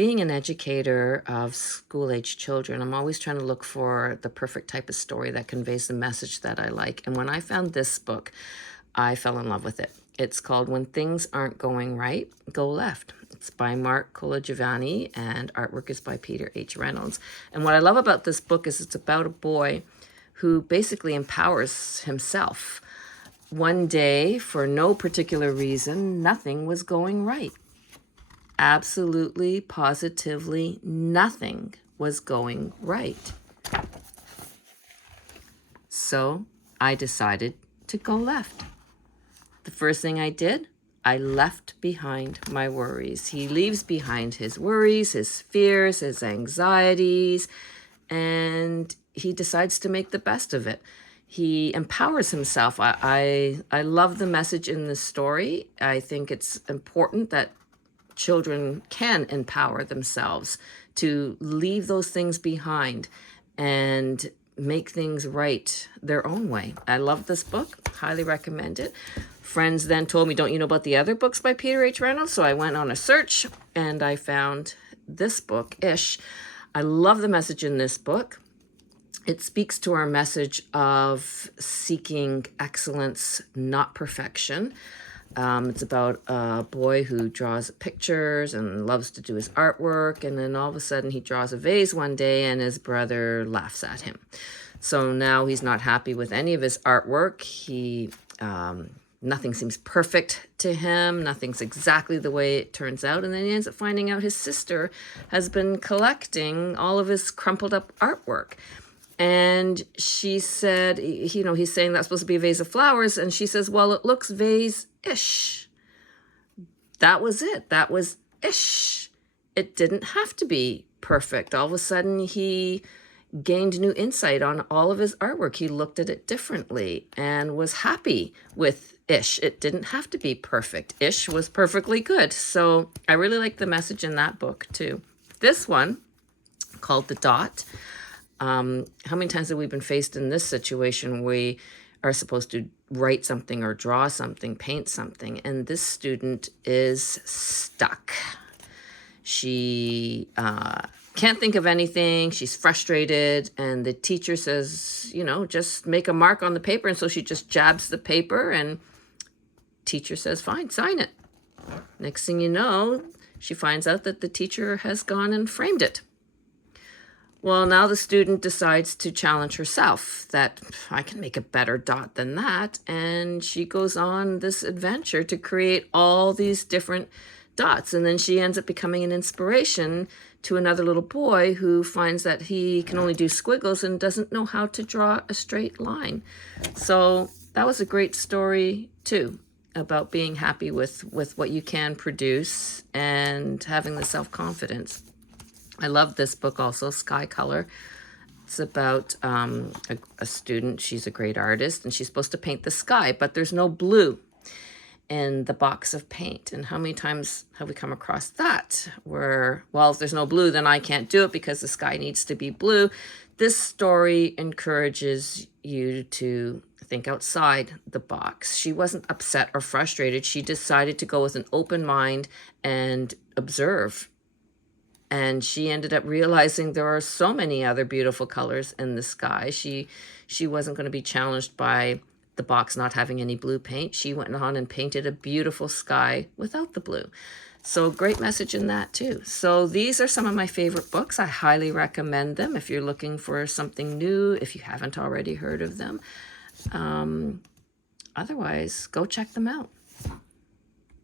being an educator of school-age children, I'm always trying to look for the perfect type of story that conveys the message that I like. And when I found this book, I fell in love with it. It's called When Things Aren't Going Right, Go Left. It's by Mark Colagiovanni, and artwork is by Peter H. Reynolds. And what I love about this book is it's about a boy who basically empowers himself. One day, for no particular reason, nothing was going right. Absolutely, positively, nothing was going right. So I decided to go left. The first thing I did, I left behind my worries. He leaves behind his worries, his fears, his anxieties, and he decides to make the best of it. He empowers himself. I love the message in the story. I think it's important that children can empower themselves to leave those things behind and make things right their own way. I love this book, highly recommend it. Friends then told me, don't you know about the other books by Peter H. Reynolds? So I went on a search and I found this book, Ish. I love the message in this book. It speaks to our message of seeking excellence, not perfection. It's about a boy who draws pictures and loves to do his artwork, and then all of a sudden he draws a vase one day and his brother laughs at him. So now he's not happy with any of his artwork. Nothing seems perfect to him. Nothing's exactly the way it turns out. And then he ends up finding out his sister has been collecting all of his crumpled up artwork. And she said, he's saying that's supposed to be a vase of flowers. And she says, well, it looks vase-ish. That was it. That was ish. It didn't have to be perfect. All of a sudden, he gained new insight on all of his artwork. He looked at it differently and was happy with ish. It didn't have to be perfect. Ish was perfectly good. So I really like the message in that book too. This one, called The Dot. How many times have we been faced in this situation? We are supposed to write something or draw something, paint something, and this student is stuck. She can't think of anything. She's frustrated, and the teacher says, just make a mark on the paper. And so she just jabs the paper, and teacher says, fine, sign it. Next thing you know, she finds out that the teacher has gone and framed it. Well, now the student decides to challenge herself, that I can make a better dot than that. And she goes on this adventure to create all these different dots. And then she ends up becoming an inspiration to another little boy who finds that he can only do squiggles and doesn't know how to draw a straight line. So that was a great story too, about being happy with what you can produce and having the self-confidence. I love this book also, Sky Color. It's about a student. She's a great artist, and she's supposed to paint the sky, but there's no blue in the box of paint. And how many times have we come across that? Where, well, if there's no blue, then I can't do it because the sky needs to be blue. This story encourages you to think outside the box. She wasn't upset or frustrated. She decided to go with an open mind and observe. And she ended up realizing there are so many other beautiful colors in the sky. She wasn't going to be challenged by the box not having any blue paint. She went on and painted a beautiful sky without the blue. So great message in that too. So these are some of my favorite books. I highly recommend them if you're looking for something new, if you haven't already heard of them. Otherwise, go check them out.